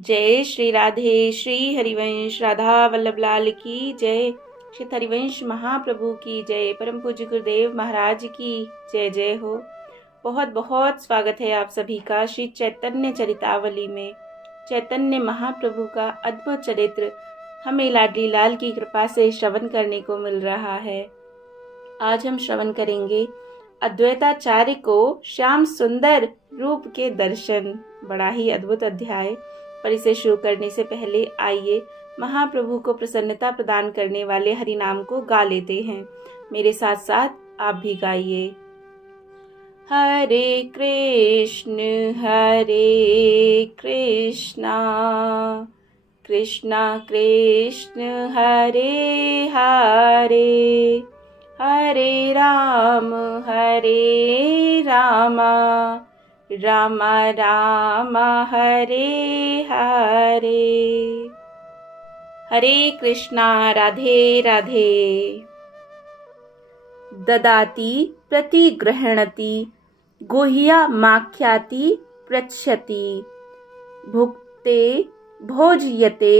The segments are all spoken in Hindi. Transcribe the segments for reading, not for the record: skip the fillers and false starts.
जय श्री राधे। श्री हरिवंश राधा वल्लभ लाल की जय। श्री हरिवंश महाप्रभु की जय। परम पूज्य गुरुदेव महाराज की जय जय हो। बहुत बहुत स्वागत है आप सभी का श्री चैतन्य चरितावली में। चैतन्य महाप्रभु का अद्भुत चरित्र हमें लाडली लाल की कृपा से श्रवण करने को मिल रहा है। आज हम श्रवण करेंगे अद्वैताचार्य को श्याम सुंदर रूप के दर्शन। बड़ा ही अद्भुत अध्याय। पर इसे शुरू करने से पहले आइए महाप्रभु को प्रसन्नता प्रदान करने वाले हरि नाम को गा लेते हैं। मेरे साथ साथ आप भी गाइए। हरे कृष्ण कृष्णा कृष्ण हरे हरे, हरे राम राम राम हरे हरे। हरे कृष्णा राधे राधे। ददाति प्रतिगृह्णति गुह्यमाख्याति पृच्छति, भुक्ते भोज्यते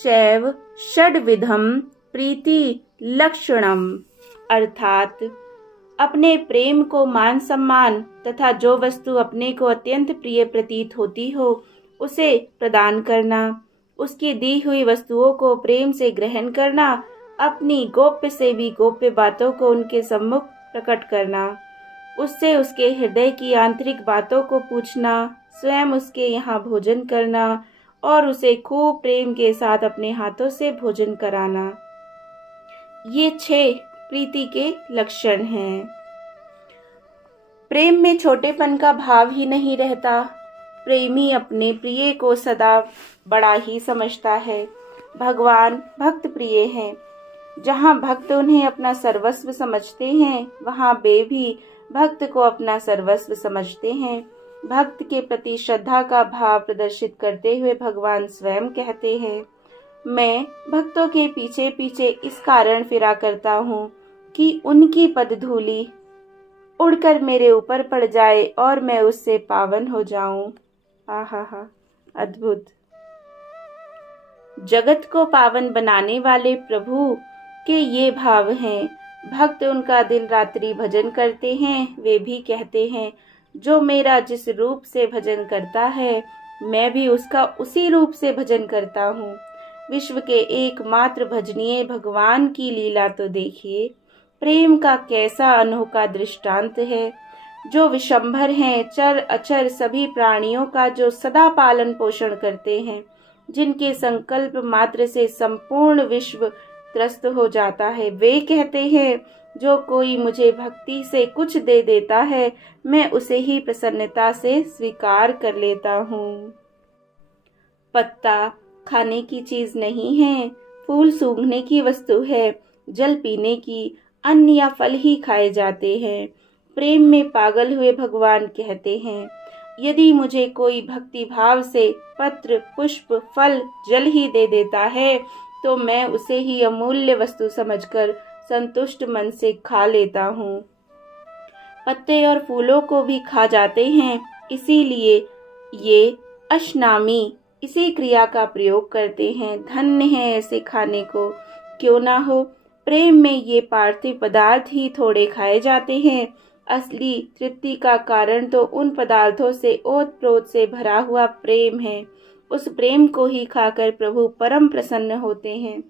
चैव षड्विधम प्रीति लक्षणम। अर्थात अपने प्रेम को मान सम्मान तथा जो वस्तु अपने को अत्यंत प्रिय प्रतीत होती हो उसे प्रदान करना, उसकी दी हुई वस्तुओं को प्रेम से ग्रहण करना, अपनी गोप्य से भी गोप्य बातों को उनके सम्मुख प्रकट करना, उससे उसके हृदय की आंतरिक बातों को पूछना, स्वयं उसके यहाँ भोजन करना और उसे खूब प्रेम के साथ अपने हाथों से भोजन कराना। ये 6 प्रीति के लक्षण हैं। प्रेम में छोटेपन का भाव ही नहीं रहता। प्रेमी अपने प्रिय को सदा बड़ा ही समझता है। भगवान भक्त प्रिय हैं। जहाँ भक्त उन्हें अपना सर्वस्व समझते हैं वहाँ वे भी भक्त को अपना सर्वस्व समझते हैं। भक्त के प्रति श्रद्धा का भाव प्रदर्शित करते हुए भगवान स्वयं कहते हैं, मैं भक्तों के पीछे पीछे इस कारण फिरा करता हूँ कि उनकी पदधूलि उड़कर मेरे ऊपर पड़ जाए और मैं उससे पावन हो जाऊं। आहा, अद्भुत। जगत को पावन बनाने वाले प्रभु के ये भाव हैं। भक्त उनका दिन रात्रि भजन करते हैं। वे भी कहते हैं, जो मेरा जिस रूप से भजन करता है मैं भी उसका उसी रूप से भजन करता हूँ। विश्व के एकमात्र भजनीय भगवान की लीला तो देखिए। प्रेम का कैसा अनोखा दृष्टांत है। जो विशंभर हैं, चर अचर सभी प्राणियों का जो सदा पालन पोषण करते हैं, जिनके संकल्प मात्र से संपूर्ण विश्व त्रस्त हो जाता है, वे कहते हैं, जो कोई मुझे भक्ति से कुछ दे देता है मैं उसे ही प्रसन्नता से स्वीकार कर लेता हूँ। पत्ता खाने की चीज नहीं है, फूल सूंघने की वस्तु है, जल पीने की, अन्न या फल ही खाए जाते हैं। प्रेम में पागल हुए भगवान कहते हैं, यदि मुझे कोई भक्ति भाव से पत्र पुष्प फल जल ही दे देता है तो मैं उसे ही अमूल्य वस्तु समझकर संतुष्ट मन से खा लेता हूँ। पत्ते और फूलों को भी खा जाते हैं, इसीलिए ये अशनामी इसी क्रिया का प्रयोग करते हैं। धन्य है ऐसे खाने को। क्यों ना हो, प्रेम में ये पार्थिव पदार्थ ही थोड़े खाए जाते हैं। असली तृप्ति का कारण तो उन पदार्थों से ओतप्रोत से भरा हुआ प्रेम है। उस प्रेम को ही खाकर प्रभु परम प्रसन्न होते हैं।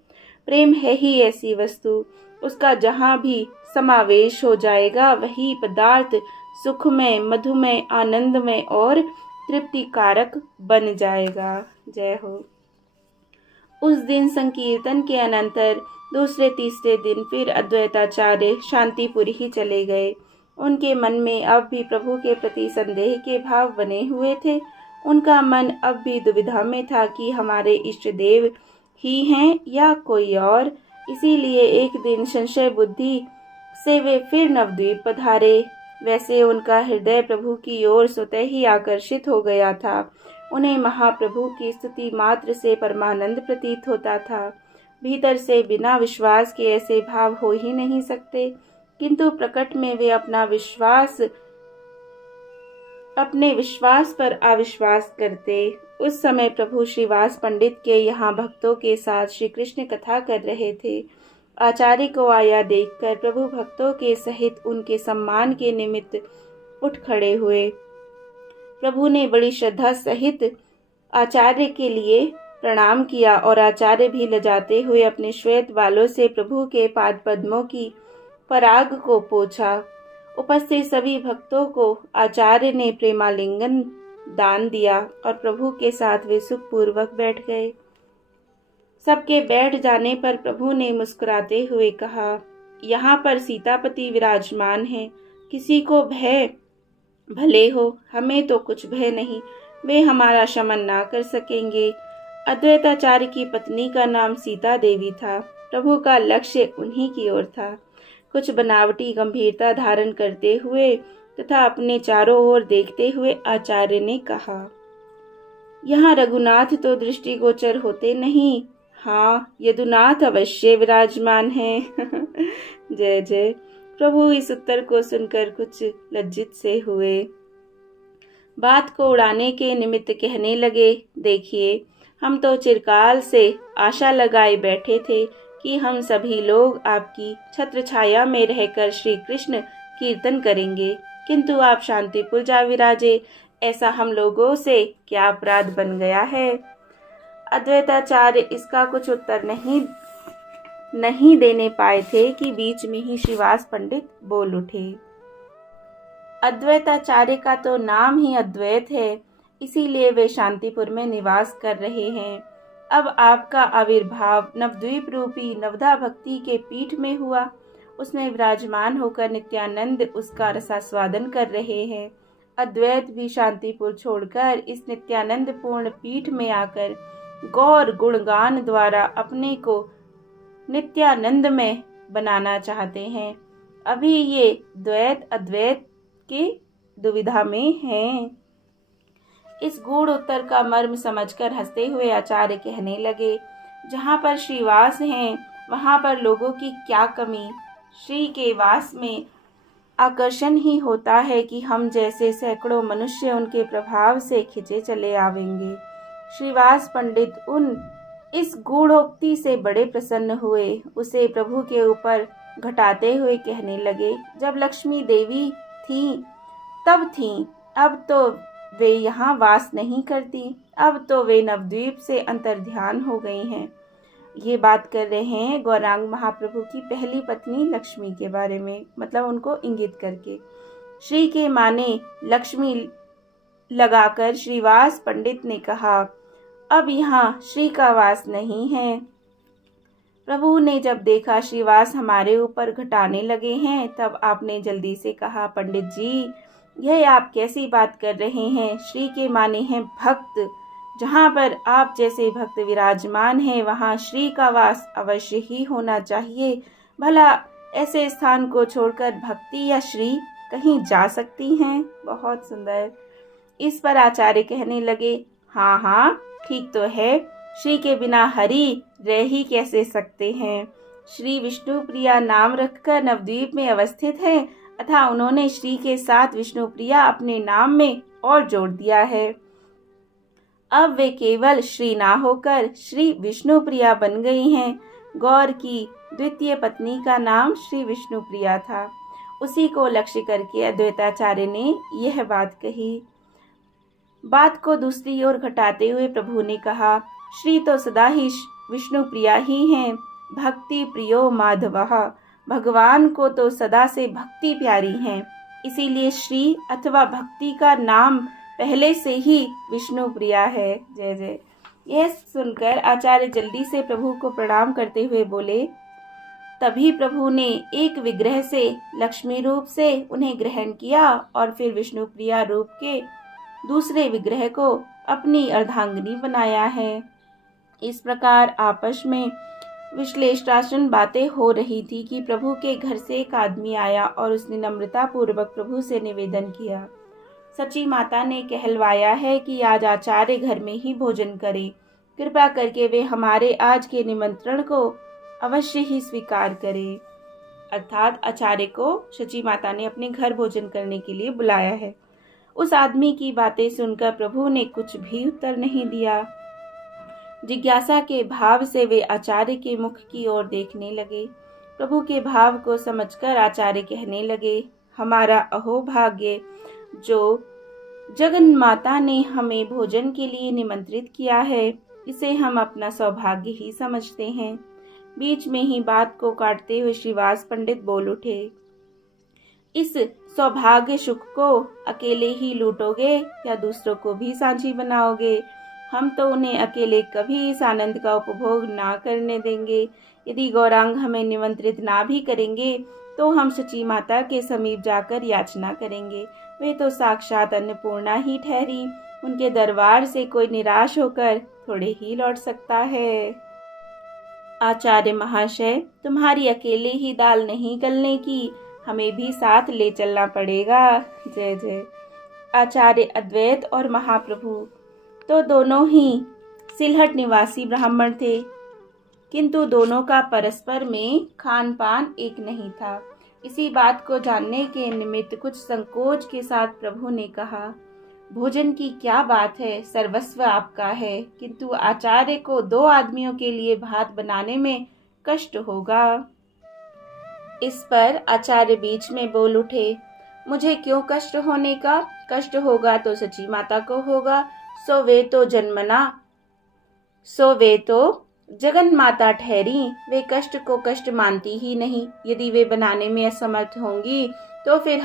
प्रेम है ही ऐसी वस्तु, उसका जहाँ भी समावेश हो जाएगा वही पदार्थ सुखमय, मधुमय, आनंदमय और तृप्ति कारक बन जाएगा। जय हो। उस दिन संकीर्तन के अनंतर दूसरे तीसरे दिन फिर अद्वैताचार्य शांतिपुरी ही चले गए। उनके मन में अब भी प्रभु के प्रति संदेह के भाव बने हुए थे। उनका मन अब भी दुविधा में था कि हमारे इष्ट देव ही हैं या कोई और। इसीलिए एक दिन संशय बुद्धि से वे फिर नवद्वीप पधारे। वैसे उनका हृदय प्रभु की ओर स्वतः ही आकर्षित हो गया था। उन्हें महाप्रभु की स्तुति मात्र से परमानंद प्रतीत होता था। भीतर से बिना विश्वास के ऐसे भाव हो ही नहीं सकते, किंतु प्रकट में वे अपना विश्वास अपने विश्वास पर अविश्वास करते। उस समय प्रभु श्रीवास पंडित के यहाँ भक्तों के साथ श्री कृष्ण कथा कर रहे थे। आचार्य को आया देखकर प्रभु भक्तों के सहित उनके सम्मान के निमित्त उठ खड़े हुए। प्रभु ने बड़ी श्रद्धा सहित आचार्य के लिए प्रणाम किया और आचार्य भी लजाते हुए अपने श्वेत बालों से प्रभु के पाद पद्मों की पराग को पोंछा। उपस्थित सभी भक्तों को आचार्य ने प्रेमालिंगन दान दिया और प्रभु के साथ वे सुखपूर्वक बैठ गए। सबके बैठ जाने पर प्रभु ने मुस्कुराते हुए कहा, यहाँ पर सीतापति विराजमान हैं, किसी को भय भले हो, हमें तो कुछ भय नहीं, वे हमारा शमन ना कर सकेंगे। अद्वैताचार्य की पत्नी का नाम सीता देवी था। प्रभु का लक्ष्य उन्हीं की ओर था। कुछ बनावटी गंभीरता धारण करते हुए तथा अपने चारों ओर देखते हुए आचार्य ने कहा, यहाँ रघुनाथ तो दृष्टिगोचर होते नहीं, हाँ यदुनाथ अवश्य विराजमान हैं। जय जय। प्रभु इस उत्तर को सुनकर कुछ लज्जित से हुए। बात को उड़ाने के निमित्त कहने लगे, देखिए हम तो चिरकाल से आशा लगाए बैठे थे कि हम सभी लोग आपकी छत्र छाया में रहकर श्री कृष्ण कीर्तन करेंगे, किंतु आप शांतिपुर जा विराजे, ऐसा हम लोगों से क्या अपराध बन गया है। अद्वैताचार्य इसका कुछ उत्तर नहीं देने पाए थे कि बीच में ही श्रीवास पंडित बोल उठे। अद्वैताचार्य का तो नाम ही अद्वैत है, इसीलिए वे शांतिपुर में निवास कर रहे हैं। अब आपका आविर्भाव नवद्वीप रूपी नवधा भक्ति के पीठ में हुआ। उसमें विराजमान होकर नित्यानंद उसका रसास्वादन कर रहे हैं। अद्वैत भी शांतिपुर छोड़कर इस नित्यानंद पूर्ण पीठ में आकर गौर गुणगान द्वारा अपने को नित्यानंद में बनाना चाहते हैं। अभी ये द्वैत अद्वैत की दुविधा में हैं। इस गूढ़ उत्तर का मर्म समझकर हंसते हुए आचार्य कहने लगे, जहाँ पर श्रीवास हैं वहाँ पर लोगों की क्या कमी। श्री के वास में आकर्षण ही होता है कि हम जैसे सैकड़ों मनुष्य उनके प्रभाव से खिंचे चले आवेंगे। श्रीवास पंडित उन इस गूढ़ोक्ति से बड़े प्रसन्न हुए। उसे प्रभु के ऊपर घटाते हुए कहने लगे, जब लक्ष्मी देवी थी तब थी, अब तो वे यहाँ वास नहीं करती, अब तो वे नवद्वीप से अंतर्ध्यान हो गई हैं। ये बात कर रहे हैं गौरांग महाप्रभु की पहली पत्नी लक्ष्मी के बारे में, मतलब उनको इंगित करके। श्री के माने लक्ष्मी लगाकर श्रीवास पंडित ने कहा, अब यहाँ श्री का वास नहीं है। प्रभु ने जब देखा श्रीवास हमारे ऊपर घटाने लगे हैं, तब आपने जल्दी से कहा, पंडित जी यह आप कैसी बात कर रहे हैं। श्री के माने हैं भक्त। जहाँ पर आप जैसे भक्त विराजमान हैं वहाँ श्री का वास अवश्य ही होना चाहिए। भला ऐसे स्थान को छोड़कर भक्ति या श्री कहीं जा सकती हैं। बहुत सुंदर। इस पर आचार्य कहने लगे, हाँ हाँ ठीक तो है, श्री के बिना हरि रह ही कैसे सकते हैं। श्री विष्णु प्रिया नाम रखकर नवद्वीप में अवस्थित है, अतः उन्होंने श्री के साथ विष्णु प्रिया अपने नाम में और जोड़ दिया है। अब वे केवल श्री ना होकर श्री विष्णु प्रिया बन गई हैं। गौर की द्वितीय पत्नी का नाम श्री विष्णु प्रिया था। उसी को लक्ष्य करके अद्वैताचार्य ने यह बात कही। बात को दूसरी ओर घटाते हुए प्रभु ने कहा, श्री तो सदा ही विष्णु प्रिया ही हैं। भक्ति प्रियो माधवः, भगवान को तो सदा से भक्ति प्यारी है, इसीलिए श्री अथवा भक्ति का नाम पहले से ही विष्णु प्रिया है। जय जय। यह सुनकर आचार्य जल्दी से प्रभु को प्रणाम करते हुए बोले। तभी प्रभु ने एक विग्रह से लक्ष्मी रूप से उन्हें ग्रहण किया और फिर विष्णु प्रिया रूप के दूसरे विग्रह को अपनी अर्धांगिनी बनाया है। इस प्रकार आपस में विश्लेषणात्मक बातें हो रही थी कि प्रभु के घर से एक आदमी आया और उसने नम्रता पूर्वक प्रभु से निवेदन किया। सची माता ने कहलवाया है कि आज आचार्य घर में ही भोजन करें। कृपा करके वे हमारे आज के निमंत्रण को अवश्य ही स्वीकार करें। अर्थात आचार्य को सची माता ने अपने घर भोजन करने के लिए बुलाया है। उस आदमी की बातें सुनकर प्रभु ने कुछ भी उत्तर नहीं दिया। जिज्ञासा के भाव से वे आचार्य के मुख की ओर देखने लगे। प्रभु के भाव को समझकर आचार्य कहने लगे, हमारा अहोभाग्य जो जगन माता ने हमें भोजन के लिए निमंत्रित किया है, इसे हम अपना सौभाग्य ही समझते हैं। बीच में ही बात को काटते हुए श्रीवास पंडित बोल उठे, इस सौभाग्य सुख को अकेले ही लूटोगे या दूसरों को भी साझी बनाओगे? हम तो उन्हें अकेले कभी इस आनंद का उपभोग ना करने देंगे। यदि गौरांग हमें निमंत्रित ना भी करेंगे तो हम सची माता के समीप जाकर याचना करेंगे। वे तो साक्षात अन्नपूर्णा ही ठहरी। उनके दरबार से कोई निराश होकर थोड़े ही लौट सकता है। आचार्य महाशय, तुम्हारी अकेले ही दाल नहीं गलने की, हमें भी साथ ले चलना पड़ेगा। जय जय। आचार्य अद्वैत और महाप्रभु तो दोनों ही सिलहट निवासी ब्राह्मण थे, किंतु दोनों का परस्पर में खान पान एक नहीं था। इसी बात को जानने के निमित्त कुछ संकोच के साथ प्रभु ने कहा, भोजन की क्या बात है, सर्वस्व आपका है, किंतु आचार्य को 2 आदमियों के लिए भात बनाने में कष्ट होगा। इस पर आचार्य बीच में बोल उठे, मुझे क्यों कष्ट होने का? कष्ट होगा तो सची माता को होगा। सो वे तो जगन माता ठहरी, वे कष्ट को कष्ट मानती ही नहीं। यदि वे बनाने में असमर्थ होंगी तो फिर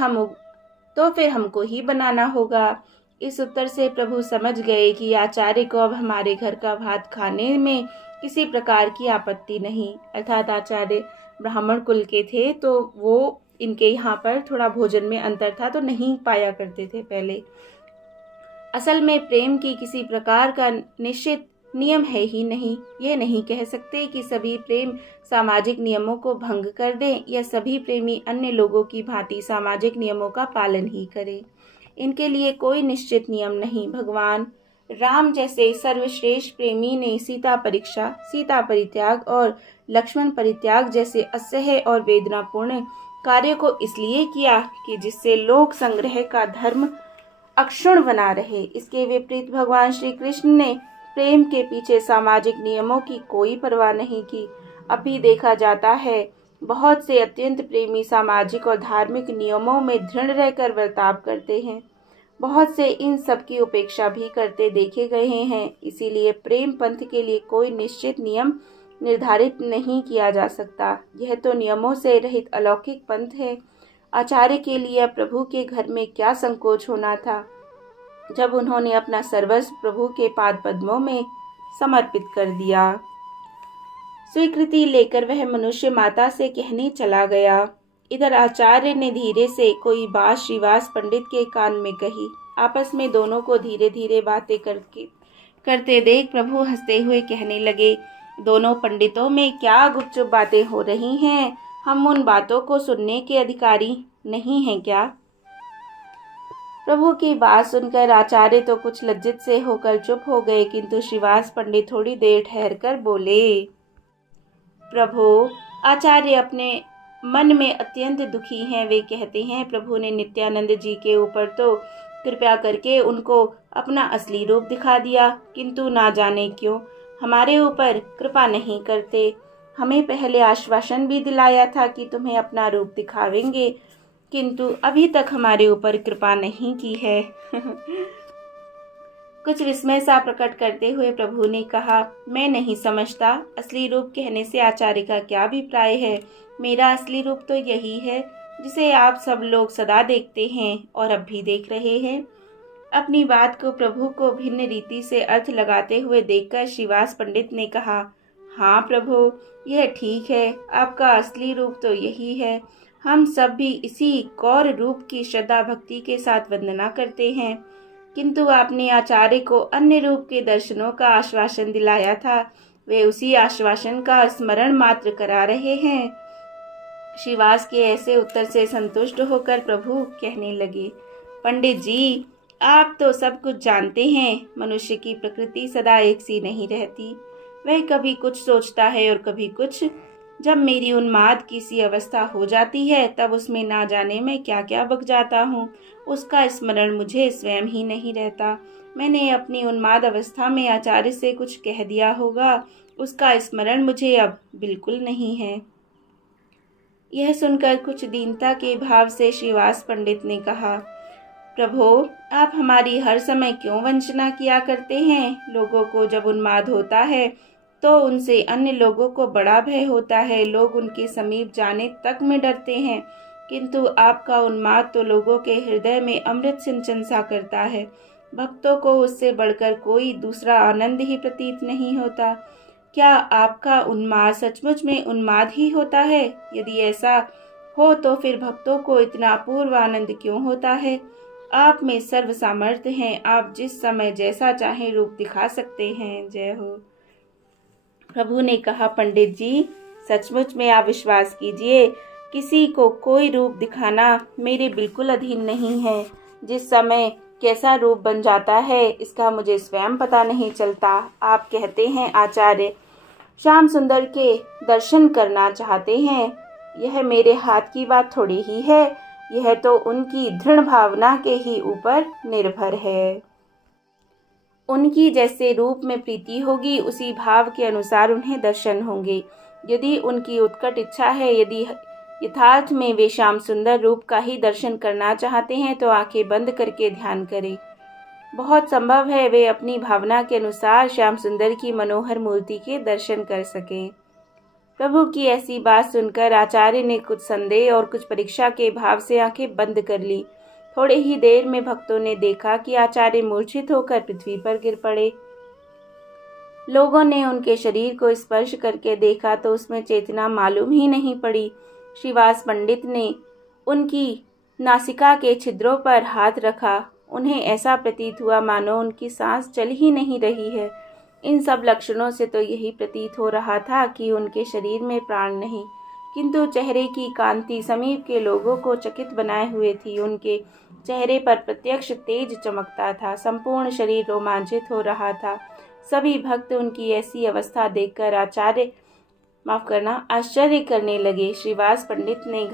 हमको ही बनाना होगा। इस उत्तर से प्रभु समझ गए कि आचार्य को अब हमारे घर का भात खाने में किसी प्रकार की आपत्ति नहीं। अर्थात आचार्य ब्राह्मण कुल के थे तो वो इनके यहाँ पर थोड़ा भोजन में अंतर था तो नहीं पाया करते थे पहले। असल में प्रेम की किसी प्रकार का निश्चित नियम है ही नहीं। ये नहीं कह सकते कि सभी प्रेम सामाजिक नियमों को भंग कर दें या सभी प्रेमी अन्य लोगों की भांति सामाजिक नियमों का पालन ही करें। इनके लिए कोई निश्चित नियम नहीं। भगवान राम जैसे सर्वश्रेष्ठ प्रेमी ने सीता परीक्षा, सीता परित्याग और लक्ष्मण परित्याग जैसे असह्य और वेदनापूर्ण कार्य को इसलिए किया कि जिससे लोक संग्रह का धर्म अक्षुण्ण बना रहे। इसके विपरीत भगवान श्री कृष्ण ने प्रेम के पीछे सामाजिक नियमों की कोई परवाह नहीं की। अब भी देखा जाता है बहुत से अत्यंत प्रेमी सामाजिक और धार्मिक नियमों में दृढ़ रहकर बर्ताव करते हैं। बहुत से इन सब की उपेक्षा भी करते देखे गए हैं। इसीलिए प्रेम पंथ के लिए कोई निश्चित नियम निर्धारित नहीं किया जा सकता। यह तो नियमों से रहित अलौकिक पंथ है। आचार्य के लिए प्रभु के घर में क्या संकोच होना था जब उन्होंने अपना सर्वस्व प्रभु के पाद पद्मों में समर्पित कर दिया। स्वीकृति लेकर वह मनुष्य माता से कहने चला गया। इधर आचार्य ने धीरे से कोई बात श्रीवास पंडित के कान में कही। आपस में दोनों को धीरे धीरे बातें करते देख प्रभु हंसते हुए कहने लगे, दोनों पंडितों में क्या गुपचुप बातें हो रही हैं? हम उन बातों को सुनने के अधिकारी नहीं हैं क्या? प्रभु की बात सुनकर आचार्य तो कुछ लज्जित से होकर चुप हो गए, किंतु श्रीवास पंडित थोड़ी देर ठहरकर बोले, प्रभु, आचार्य अपने मन में अत्यंत दुखी हैं। वे कहते हैं प्रभु ने नित्यानंद जी के ऊपर तो कृपया करके उनको अपना असली रूप दिखा दिया, किंतु ना जाने क्यों हमारे ऊपर कृपा नहीं करते। हमें पहले आश्वासन भी दिलाया था कि तुम्हें अपना रूप दिखावेंगे, किंतु अभी तक हमारे ऊपर कृपा नहीं की है। कुछ विस्मय सा प्रकट करते हुए प्रभु ने कहा, मैं नहीं समझता असली रूप कहने से आचार्य का क्या अभिप्राय है। मेरा असली रूप तो यही है जिसे आप सब लोग सदा देखते हैं और अब भी देख रहे हैं। अपनी बात को प्रभु को भिन्न रीति से अर्थ लगाते हुए देखकर श्रीवास पंडित ने कहा, हाँ प्रभु, यह ठीक है, आपका असली रूप तो यही है। हम सब भी इसी कौर रूप की श्रद्धा भक्ति के साथ वंदना करते हैं, किंतु आपने आचार्य को अन्य रूप के दर्शनों का आश्वासन दिलाया था, वे उसी आश्वासन का स्मरण मात्र करा रहे हैं। श्रीवास के ऐसे उत्तर से संतुष्ट होकर प्रभु कहने लगे, पंडित जी, आप तो सब कुछ जानते हैं। मनुष्य की प्रकृति सदा एक सी नहीं रहती, वह कभी कुछ सोचता है और कभी कुछ। जब मेरी उन्माद की सी अवस्था हो जाती है तब उसमें ना जाने में क्या क्या बक जाता हूँ। उसका स्मरण मुझे स्वयं ही नहीं रहता। मैंने अपनी उन्माद अवस्था में आचार्य से कुछ कह दिया होगा, उसका स्मरण मुझे अब बिल्कुल नहीं है। यह सुनकर कुछ दीनता के भाव से श्रीवास पंडित ने कहा, प्रभो, आप हमारी हर समय क्यों वंचना किया करते हैं? लोगों को जब उन्माद होता है तो उनसे अन्य लोगों को बड़ा भय होता है, लोग उनके समीप जाने तक में डरते हैं, किंतु आपका उन्माद तो लोगों के हृदय में अमृत सिंचन सा करता है। भक्तों को उससे बढ़कर कोई दूसरा आनंद ही प्रतीत नहीं होता। क्या आपका उन्माद सचमुच में उन्माद ही होता है? यदि ऐसा हो तो फिर भक्तों को इतना अपूर्व आनंद क्यों होता है? आप में सर्व सामर्थ्य है, आप जिस समय जैसा चाहे रूप दिखा सकते हैं। जय हो। प्रभु ने कहा, पंडित जी, सचमुच में आप विश्वास कीजिए, किसी को कोई रूप दिखाना मेरे बिल्कुल अधीन नहीं है। जिस समय कैसा रूप बन जाता है इसका मुझे स्वयं पता नहीं चलता। आप कहते हैं आचार्य श्याम सुंदर के दर्शन करना चाहते हैं, यह मेरे हाथ की बात थोड़ी ही है, यह तो उनकी दृढ़ भावना के ही ऊपर निर्भर है। उनकी जैसे रूप में प्रीति होगी उसी भाव के अनुसार उन्हें दर्शन होंगे। यदि उनकी उत्कट इच्छा है, यदि यथार्थ में वे श्याम सुंदर रूप का ही दर्शन करना चाहते हैं तो आंखें बंद करके ध्यान करें। बहुत संभव है वे अपनी भावना के अनुसार श्याम सुंदर की मनोहर मूर्ति के दर्शन कर सकें। प्रभु की ऐसी बात सुनकर आचार्य ने कुछ संदेह और कुछ परीक्षा के भाव से आंखें बंद कर ली। थोड़े ही देर में भक्तों ने देखा कि आचार्य मूर्छित होकर पृथ्वी पर गिर पड़े। लोगों ने उनके शरीर को स्पर्श करके देखा तो उसमें चेतना मालूम ही नहीं पड़ी। श्रीवास पंडित ने उनकी नासिका के छिद्रों पर हाथ रखा। उन्हें ऐसा प्रतीत हुआ मानो उनकी सांस चल ही नहीं रही है। इन सब लक्षणों से तो यही प्रतीत हो रहा था कि उनके शरीर में प्राण नहीं, किंतु चेहरे की कांति समीप के लोगों को चकित बनाए हुए थी। उनके चेहरे पर प्रत्यक्ष तेज चमकता था, संपूर्ण शरीर रोमांचित हो रहा था। सभी भक्त उनकी ऐसी अवस्था देखकर आश्चर्य करने लगे। श्रीवास पंडित ने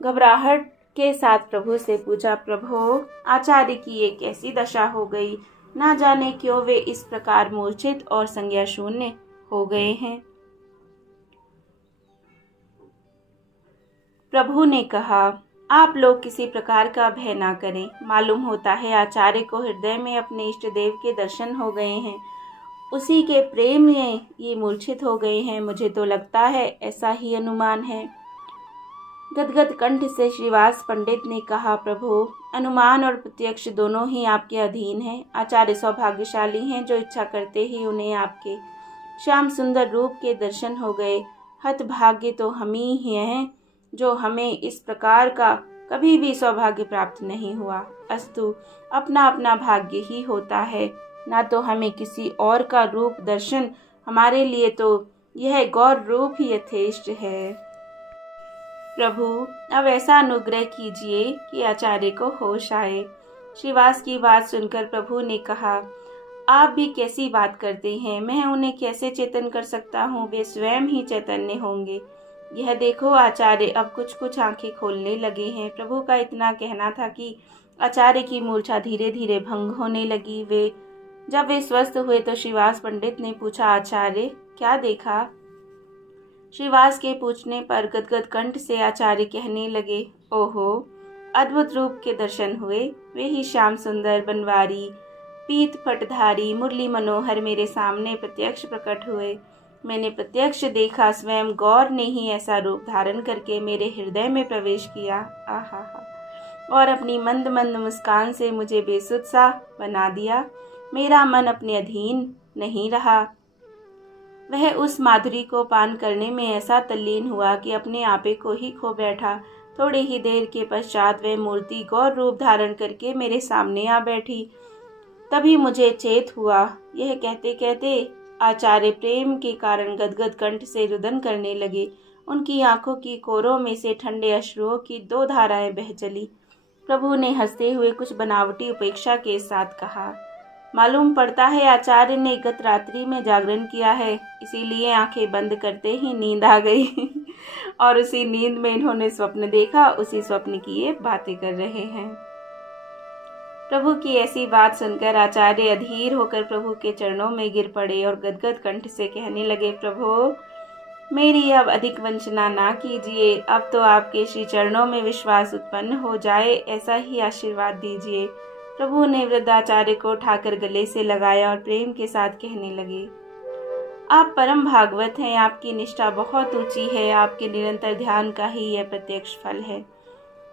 घबराहट के साथ प्रभु से पूछा, प्रभु, आचार्य की ये कैसी दशा हो गई? ना जाने क्यों वे इस प्रकार मूर्छित और संज्ञा शून्य हो गए हैं। प्रभु ने कहा, आप लोग किसी प्रकार का भय ना करें। मालूम होता है आचार्य को हृदय में अपने इष्ट देव के दर्शन हो गए हैं, उसी के प्रेम में ये मूर्छित हो गए हैं। मुझे तो लगता है ऐसा ही अनुमान है। गदगद कंठ से श्रीवास पंडित ने कहा, प्रभु, अनुमान और प्रत्यक्ष दोनों ही आपके अधीन हैं। आचार्य सौभाग्यशाली हैं जो इच्छा करते ही उन्हें आपके श्याम सुंदर रूप के दर्शन हो गए। हतभाग्य तो हम ही हैं जो हमें इस प्रकार का कभी भी सौभाग्य प्राप्त नहीं हुआ। अस्तु, अपना अपना भाग्य ही होता है। ना तो हमें किसी और का रूप दर्शन, हमारे लिए तो यह गौर रूप ही यथेष्ट है। प्रभु, अब ऐसा अनुग्रह कीजिए कि आचार्य को होश आए। श्रीवास की बात सुनकर प्रभु ने कहा, आप भी कैसी बात करते हैं? मैं उन्हें कैसे चेतन कर सकता हूँ? वे स्वयं ही चैतन्य होंगे। यह देखो, आचार्य अब कुछ कुछ आंखें खोलने लगे हैं। प्रभु का इतना कहना था कि आचार्य की मूर्छा धीरे धीरे भंग होने लगी। जब वे स्वस्थ हुए तो श्रीवास पंडित ने पूछा, आचार्य क्या देखा? श्रीवास के पूछने पर गदगद कंठ से आचार्य कहने लगे, ओहो, अद्भुत रूप के दर्शन हुए। वे ही श्याम सुंदर, बनवारी, पीत पटधारी, मुरली मनोहर मेरे सामने प्रत्यक्ष प्रकट हुए। मैंने प्रत्यक्ष देखा, स्वयं गौर ने ही ऐसा रूप धारण करके मेरे हृदय में प्रवेश किया। आहा, और अपनी मंद मंद मुस्कान से मुझे बेसुध सा बना दिया। मेरा मन अपने अधीन नहीं रहा। वह उस माधुरी को पान करने में ऐसा तल्लीन हुआ कि अपने आपे को ही खो बैठा। थोड़ी ही देर के पश्चात वह मूर्ति गौर रूप धारण करके मेरे सामने आ बैठी। तभी मुझे चेत हुआ। यह कहते कहते आचार्य प्रेम के कारण गदगद कंठ से रुदन करने लगे। उनकी आंखों की कोरों में से ठंडे अश्रुओं की 2 धाराएं बह चली। प्रभु ने हंसते हुए कुछ बनावटी उपेक्षा के साथ कहा, मालूम पड़ता है आचार्य ने गत रात्रि में जागरण किया है, इसीलिए आंखें बंद करते ही नींद आ गई और उसी नींद में इन्होंने स्वप्न देखा, उसी स्वप्न की ये बातें कर रहे हैं। प्रभु की ऐसी बात सुनकर आचार्य अधीर होकर प्रभु के चरणों में गिर पड़े और गदगद कंठ से कहने लगे, प्रभु मेरी अब अधिक वंचना ना कीजिए। अब तो आपके श्री चरणों में विश्वास उत्पन्न हो जाए, ऐसा ही आशीर्वाद दीजिए। प्रभु ने वृद्धाचार्य को उठाकर गले से लगाया और प्रेम के साथ कहने लगे, आप परम भागवत हैं, आपकी निष्ठा बहुत ऊंची है। आपके निरंतर ध्यान का ही यह प्रत्यक्ष फल है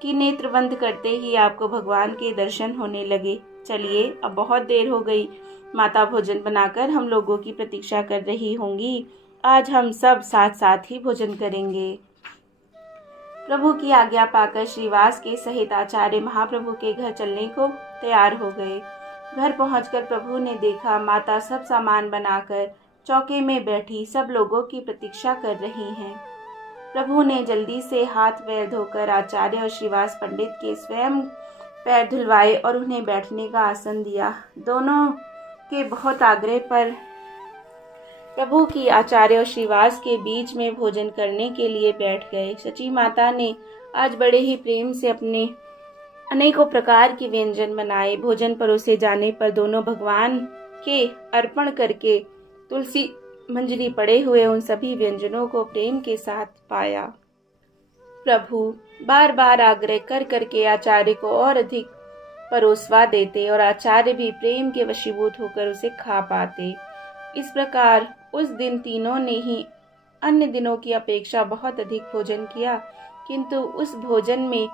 कि नेत्र बंद करते ही आपको भगवान के दर्शन होने लगे। चलिए, अब बहुत देर हो गई, माता भोजन बनाकर हम लोगों की प्रतीक्षा कर रही होंगी। आज हम सब साथ साथ ही भोजन करेंगे। प्रभु की आज्ञा पाकर श्रीवास के सहित आचार्य महाप्रभु के घर चलने को तैयार हो गए। घर पहुंचकर प्रभु ने देखा माता सब सामान बनाकर चौके में बैठी सब लोगों की प्रतीक्षा कर रही हैं। प्रभु ने जल्दी से हाथ पैर धोकर आचार्य और श्रीवास पंडित के स्वयं पैर धुलवाए और उन्हें बैठने का आसन दिया। दोनों के बहुत आग्रह पर प्रभु की आचार्य और श्रीवास के बीच में भोजन करने के लिए बैठ गए। सची माता ने आज बड़े ही प्रेम से अपने अनेकों प्रकार के व्यंजन बनाए। भोजन परोसे जाने पर दोनों भगवान के अर्पण करके तुलसी मंजरी पड़े हुए उन सभी व्यंजनों को प्रेम के साथ पाया। प्रभु बार बार आग्रह कर करके आचार्य को और अधिक परोसवा देते और आचार्य भी प्रेम के वशीभूत होकर उसे खा पाते। इस प्रकार उस दिन तीनों ने ही अन्य दिनों की अपेक्षा बहुत अधिक भोजन किया, किंतु उस भोजन में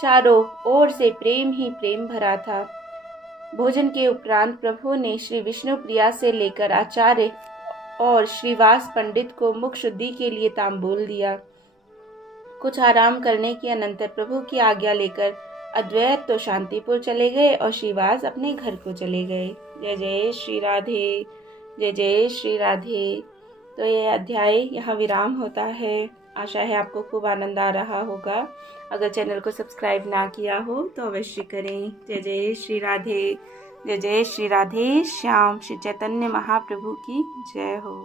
चारों ओर से प्रेम ही प्रेम भरा था। भोजन के उपरांत प्रभु ने श्री विष्णु प्रिया से लेकर आचार्य और श्रीवास पंडित को मुख शुद्धि के लिए तांबूल दिया। कुछ आराम करने के अनंतर प्रभु की आज्ञा लेकर अद्वैत तो शांतिपुर चले गए और श्रीवास अपने घर को चले गए। जय जय श्री राधे, जय जय श्री राधे। तो ये अध्याय यहाँ विराम होता है। आशा है आपको खूब आनंद आ रहा होगा। अगर चैनल को सब्सक्राइब ना किया हो तो अवश्य करें। जय जय श्री राधे, जय जय श्री राधे श्याम। श्री चैतन्य महाप्रभु की जय हो।